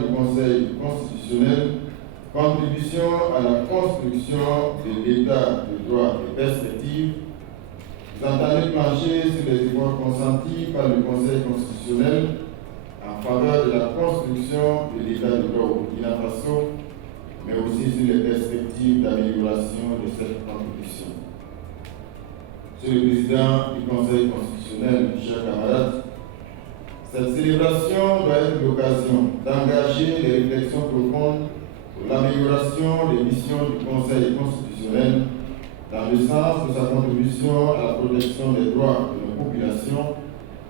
du Conseil constitutionnel, contribution à la construction de l'État de droit et perspective, vous entendez plancher sur les efforts consentis par le Conseil constitutionnel en faveur de la construction de l'État de droit au Burkina Faso, mais aussi sur les perspectives d'amélioration de cette contribution. Monsieur le Président du Conseil constitutionnel, chers camarades, cette célébration doit être l'occasion d'engager les réflexions profondes pour l'amélioration des missions du Conseil constitutionnel dans le sens de sa contribution à la protection des droits de nos populations,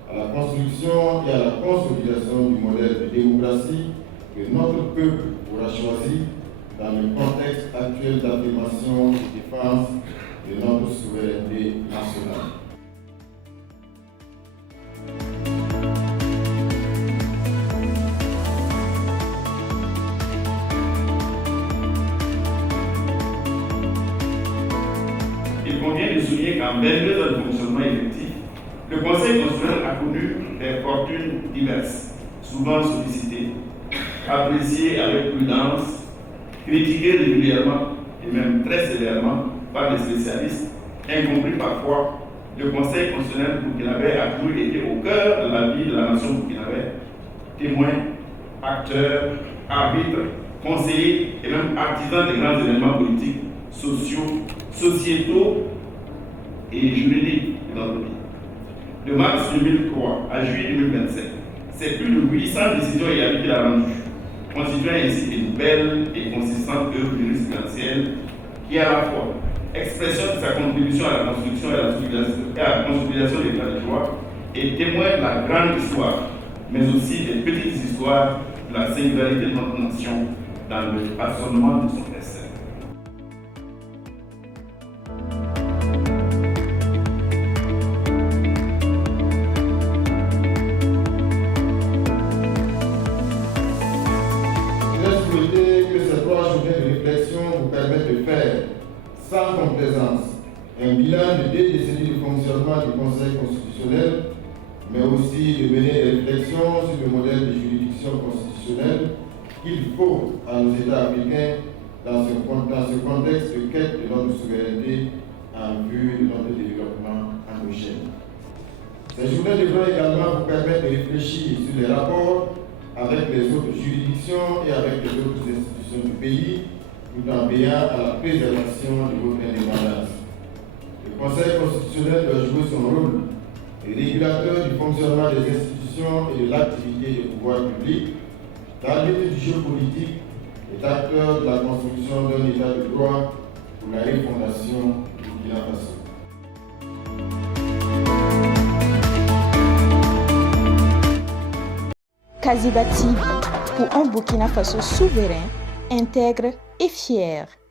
à la construction et à la consolidation du modèle de démocratie que notre peuple aura choisi dans le contexte actuel d'affirmation et de défense de notre souveraineté nationale. Il convient de souligner qu'en 22 ans de fonctionnement effectif, le Conseil constitutionnel a connu des fortunes diverses, souvent sollicitées, appréciées avec prudence, critiquées régulièrement et même très sévèrement par les spécialistes, incompris parfois. Le Conseil constitutionnel burkinabé a toujours été au cœur de la vie de la nation burkinabé, témoin, acteur, arbitre, conseiller et même artisan des grands événements politiques, sociaux, sociétaux et juridiques de notre pays. De mars 2003 à juillet 2025, c'est plus de 800 décisions et avis qu'il a rendues, constituant ainsi une belle et consistante œuvre jurisprudentielle qui, à la fois, expression de sa contribution à la construction et à la consolidation des états de droit et témoin de la grande histoire, mais aussi des petites histoires de la singularité de notre nation dans le façonnement de son destin. Vous permettre de faire, sans complaisance, un bilan de 2 décennies de fonctionnement du Conseil constitutionnel, mais aussi de mener des réflexions sur le modèle de juridiction constitutionnelle qu'il faut à nos États africains dans ce contexte de quête de notre souveraineté en vue de notre développement endogène. Ces journées devront également vous permettre de réfléchir sur les rapports avec les autres juridictions et avec les autres institutions du pays, tout en veillant à la préservation de votre indépendance. Le Conseil constitutionnel doit jouer son rôle de régulateur du fonctionnement des institutions et de l'activité des pouvoirs publics, d'arbitre du jeu politique et d'acteur de la construction d'un État de droit pour la refondation du Burkina Faso. Kaziba TV, pour un Burkina Faso souverain, intègre et fier.